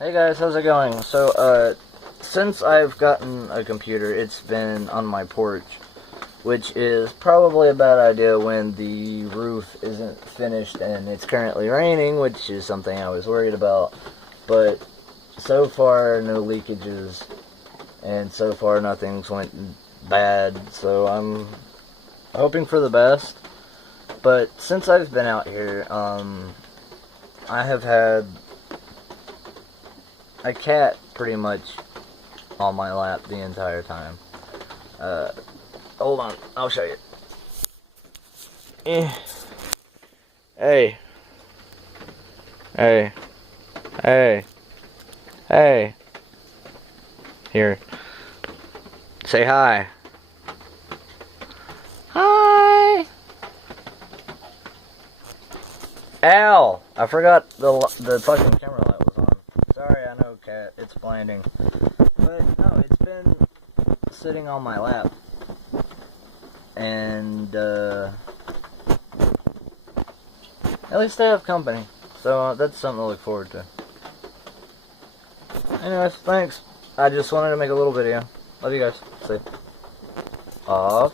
Hey guys, how's it going? Since I've gotten a computer, it's been on my porch, which is probably a bad idea when the roof isn't finished and it's currently raining, which is something I was worried about. But so far, no leakages, and so far nothing's went bad, so I'm hoping for the best. But since I've been out here, I have had a cat pretty much on my lap the entire time. Hold on, I'll show you. Hey. Hey. Hey. Hey. Here. Say hi. Hi. Ow! I forgot the fucking camera light was on. Sorry, I know, cat. It's blinding. But, no, it's been sitting on my lap. And, at least I have company. So, that's something to look forward to. Anyways, thanks. I just wanted to make a little video. Love you guys. See. Off.